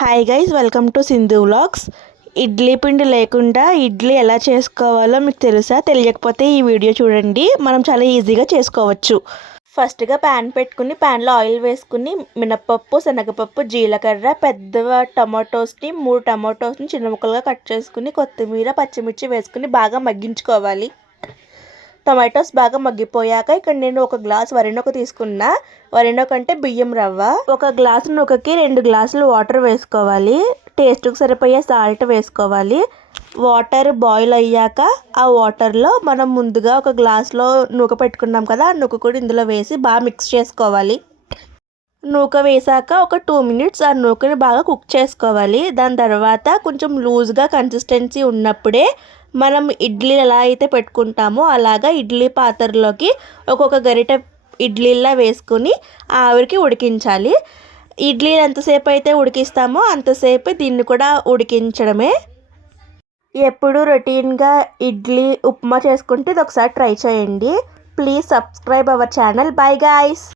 Hi guys, welcome to Sindhu vlogs. Idli పిండి లేకుండా ఇడ్లీ ఎలా చేసుకోవాలో మీకు తెలుసా? తెలియకపోతే ఈ వీడియో చూడండి. మనం చాలా ఈజీగా చేసుకోవచ్చు. ఫస్ట్గా ప్యాన్ పెట్టుకుని ప్యాన్లో ఆయిల్ వేసుకుని మినపప్పు, శనగపప్పు, జీలకర్ర, పెద్ద టమాటోస్ని 3 టమాటోస్ని చిన్న ముక్కలుగా కట్ చేసుకుని కొత్తిమీర, పచ్చిమిర్చి వేసుకుని బాగా మగ్గించుకోవాలి. టొమాటోస్ బాగా మగ్గిపోయాక ఇక్కడ నేను ఒక గ్లాస్ వరినొక తీసుకున్నా. వరినొక అంటే బియ్యం రవ్వ. ఒక గ్లాసు నూకకి 2 గ్లాసులు వాటర్ వేసుకోవాలి. టేస్ట్కి సరిపోయే సాల్ట్ వేసుకోవాలి. వాటర్ బాయిల్ అయ్యాక ఆ వాటర్లో మనం ముందుగా ఒక గ్లాస్లో నూక పెట్టుకున్నాం కదా, ఆ నూక కూడా ఇందులో వేసి బాగా మిక్స్ చేసుకోవాలి. నూక వేసాక ఒక 2 మినిట్స్ ఆ నూకని బాగా కుక్ చేసుకోవాలి. దాని తర్వాత కొంచెం లూజ్గా కన్సిస్టెన్సీ ఉన్నప్పుడే మనం ఇడ్లీ ఎలా అయితే పెట్టుకుంటామో అలాగా ఇడ్లీ పాత్రలోకి ఒక్కొక్క గరిటె ఇడ్లీలా వేసుకొని ఆవిరికి ఉడికించాలి. ఇడ్లీ ఎంతసేపు అయితే ఉడికిస్తామో అంతసేపు దీన్ని కూడా ఉడికించడమే. ఎప్పుడు రొటీన్గా ఇడ్లీ ఉప్మా చేసుకుంటే ఇది ఒకసారి ట్రై చేయండి. Please subscribe our channel. Bye guys.